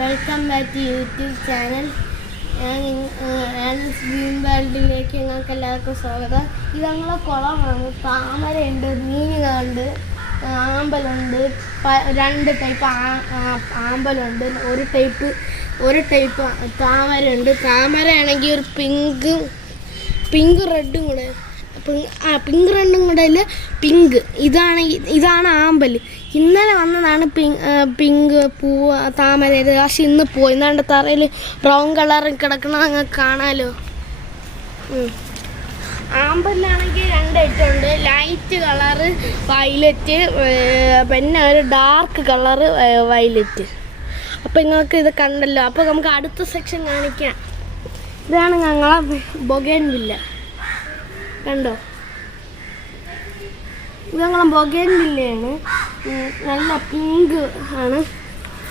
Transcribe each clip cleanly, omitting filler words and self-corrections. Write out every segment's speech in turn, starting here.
Welcome back to YouTube channel. Annie's green വേൾഡിലേക്ക് ഞങ്ങൾക്ക് എല്ലാവർക്കും സ്വാഗതം. ഇത് ഞങ്ങളെ കുളമാണ്. താമരയുണ്ട്, മീനുകളുണ്ട്, ആമ്പലുണ്ട്, 2 ടൈപ്പ് ആമ്പലുണ്ട്, ഒരു ടൈപ്പ് താമരയുണ്ട്. താമരയാണെങ്കിൽ ഒരു പിങ്ക് റെഡും കൂടെ, പിങ്ക് റെഡും കൂടെ ഇല്ല, പിങ്ക്. ഇതാണ് ആമ്പൽ. ഇന്നലെ വന്നതാണ് പിങ്ക് പൂവ് താമര. പക്ഷെ ഇന്ന് പോയി. എന്നാണ്ട് തറയിൽ ബ്രൗൺ കളറിൽ കിടക്കണം, നിങ്ങൾക്ക് കാണാമല്ലോ. ആമ്പലിലാണെങ്കിൽ 2 ഐറ്റം ഉണ്ട്. ലൈറ്റ് കളറ് വയലറ്റ്, പിന്നെ ഒരു ഡാർക്ക് കളറ് വയലറ്റ്. അപ്പോൾ നിങ്ങൾക്ക് ഇത് കണ്ടല്ലോ. അപ്പോൾ നമുക്ക് അടുത്ത സെക്ഷൻ കാണിക്കാം. ഇതാണ് ഞങ്ങളെ ബൊഗേൻവില്ല. കണ്ടോ, ഇത് ഞങ്ങളെ ബൊഗേൻവില്ലയാണ്. നല്ല പിങ്ക് ആണ്.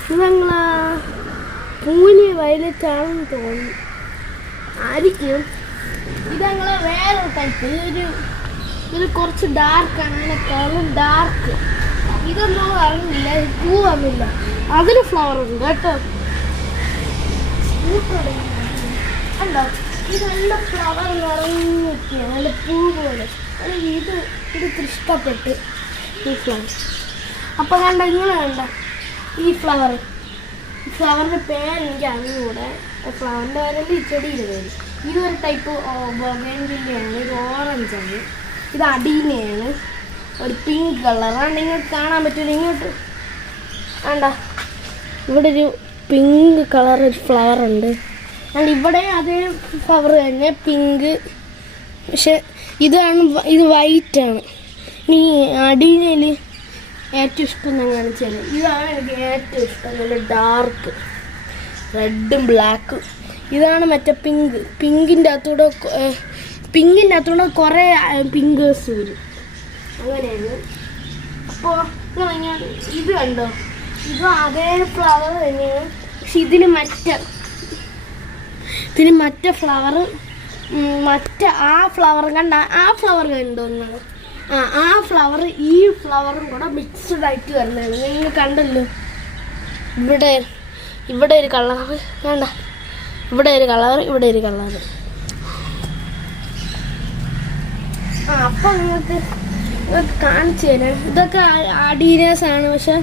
ഇത് ഞങ്ങളെ പൂലി വയലറ്റാണെന്ന് തോന്നുന്നു, ആയിരിക്കും. ഇത് ഞങ്ങളെ വേറൊരു ടൈപ്പ്. ഇത് കുറച്ച് ഡാർക്കാണ്, അതിനേക്കാളും ഡാർക്ക്. ഇതൊന്നും അറിഞ്ഞില്ല, പൂ വന്നില്ല. അതിൽ ഫ്ലവർ ഉണ്ട് കേട്ടോ. കണ്ടോ, ഇത് നല്ല ഫ്ലവർ നിറഞ്ഞൊക്കെയാണ്, നല്ല പൂ പോലെ. ഇത് ഇഷ്ടപ്പെട്ട് ഈ ഫ്ലവർ. അപ്പോൾ കണ്ട, ഇങ്ങനെ കണ്ട ഈ ഫ്ലവറിൻ്റെ പേരെനിക്ക് അറിഞ്ഞുകൂടെ. ഫ്ലവറിൻ്റെ പേരല്ല, ഈ ചെടിയിൽ പേര്. ഇതൊരു ടൈപ്പ് ബൊഗേൻവില്ലയാണ്. ഇത് ഓറഞ്ചാണ്. ഇത് അടീനയാണ്, ഒരു പിങ്ക് കളറാണ്. നിങ്ങൾക്ക് കാണാൻ പറ്റില്ല. ഇങ്ങോട്ട് കണ്ട, ഇവിടെ ഒരു പിങ്ക് കളർ ഒരു ഫ്ലവർ ഉണ്ട്. ആൻഡ് ഇവിടെ അതേ ഫ്ലവർ തന്നെ, പിങ്ക്. പക്ഷെ ഇത് വൈറ്റാണ്. ഇനി അടീനയിൽ ഏറ്റവും ഇഷ്ടം ഞാൻ കാണിച്ചാൽ, ഇതാണ് എനിക്ക് ഏറ്റവും ഇഷ്ടം. നല്ല ഡാർക്ക് റെഡും ബ്ലാക്കും. ഇതാണ് മറ്റേ പിങ്കിൻ്റെ അകത്തൂടെ കുറേ പിങ്കേഴ്സ് വരും, അങ്ങനെയാണ്. അപ്പോൾ ഇത് കണ്ടോ, ഇതും അതേ ഫ്ലവർ തന്നെയാണ്. പക്ഷെ ഇതിന് മറ്റേ ഫ്ലവർ, ആ ഫ്ലവർ കണ്ട, ആ ഫ്ലവർ കണ്ടോ നിങ്ങൾ? ആ ഫ്ലവർ ഈ ഫ്ലവറും കൂടെ മിക്സ്ഡ് ആയിട്ട് വരുന്നതാണ്. നിങ്ങൾ കണ്ടല്ലോ, ഇവിടെ ഒരു കളറ് വേണ്ട, ഇവിടെ ഒരു കളർ, ഇവിടെ ഒരു കളറ്. അപ്പം നിങ്ങൾക്ക് കാണിച്ചു തരാം. ഇതൊക്കെ അഡീനേഴ്സാണ്, പക്ഷെ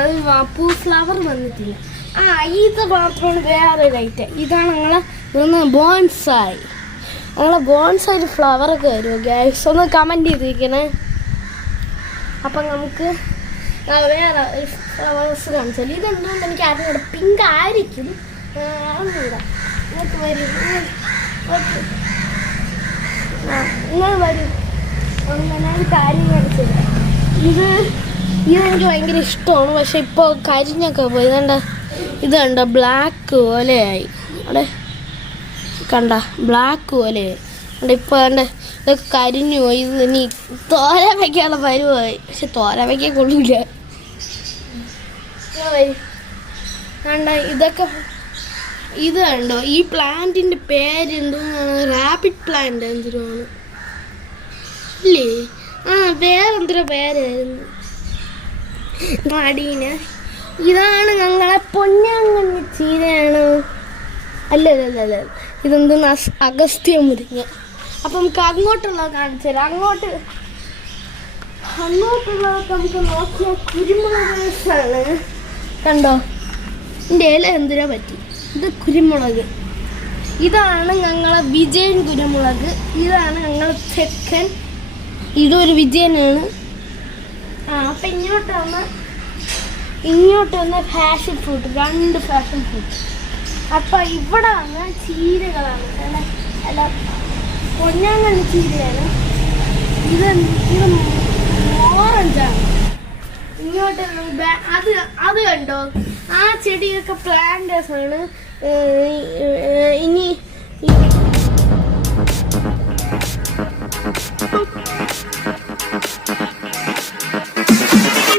അത് പൂ ഫ്ലവർ വന്നിട്ടില്ല. ഇത് മാത്രമാണ് വേറൊരു ഐറ്റം. ഇതാണ് ഞങ്ങളെ ബോൺസായി. ബോൺസായി ഫ്ലവറൊക്കെ വരുമോ ഗൈസ്? ഒന്ന് കമൻറ്റ് ചെയ്തിരിക്കണേ. അപ്പം നമുക്ക് വേറെ ഫ്ലവേഴ്സ് കാണിച്ചാൽ, ഇതെന്തുകൊണ്ട് എനിക്ക് അറിഞ്ഞൂടാ. പിങ്ക് ആയിരിക്കും, അറിഞ്ഞൂടാ. ഇങ്ങോട്ട് വരും, ഇങ്ങനെ വരും. ഞാനൊരു കാര്യം കാണിച്ചത്, ഇതെനിക്ക് ഭയങ്കര ഇഷ്ടമാണ്. പക്ഷെ ഇപ്പോൾ കരിഞ്ഞൊക്കെ പോയി. ഇത് കണ്ട, ബ്ലാക്ക് പോലെയായി. അവിടെ കണ്ട, ബ്ലാക്ക് പോലെയായി. അവിടെ ഇപ്പോൾ കണ്ട, ഇതൊക്കെ കരിഞ്ഞു പോയി. ഇത് ഇനി തോരൻ വയ്ക്കാനുള്ള പരിവായി. പക്ഷെ തോരൻ വയ്ക്കാൻ കൊള്ളില്ല. കണ്ട, ഇതൊക്കെ ഇത് കണ്ടോ, ഈ പ്ലാന്റിൻ്റെ പേരെന്തോന്നാണ്? റാബിറ്റ് പ്ലാന്റ് എന്തിനാണ് ഇല്ലേ? വേറെന്തൊരു പേരായിരുന്നു. അടീന. ഇതാണ് ഞങ്ങളെ പൊന്നാങ്കണ്ണി ചീരയാണ്. അല്ല, ഇതെന്തെന്ന് അഗസ്ത്യ മുരിങ്ങ. അപ്പം നമുക്ക് അങ്ങോട്ടുള്ളത് കാണിച്ചു തരാം. അങ്ങോട്ടുള്ളതൊക്കെ നമുക്ക് നോക്കിയാൽ കുരുമുളകാണ്. കണ്ടോ, എൻ്റെ ഇല എന്തിനാ പറ്റി? ഇത് കുരുമുളക്. ഇതാണ് ഞങ്ങളെ വിജയൻ കുരുമുളക്. ഇതാണ് ഞങ്ങളെ തെക്കൻ. ഇതൊരു വിജയനാണ്. അപ്പം ഇങ്ങോട്ട് വന്ന ഫാഷൻ ഫ്രൂട്ട്, 2 ഫാഷൻ ഫ്രൂട്ട്. അപ്പം ഇവിടെ വന്ന ചീരകളാണ്. അല്ല, പൊന്നാങ്കണ്ണി ചീരയാണ്. ഇത് ഓറഞ്ചാണ്. ഇങ്ങോട്ട് അത് കണ്ടോ, ആ ചെടിയൊക്കെ പ്ലാന്റേഴ്സാണ്. ഇനി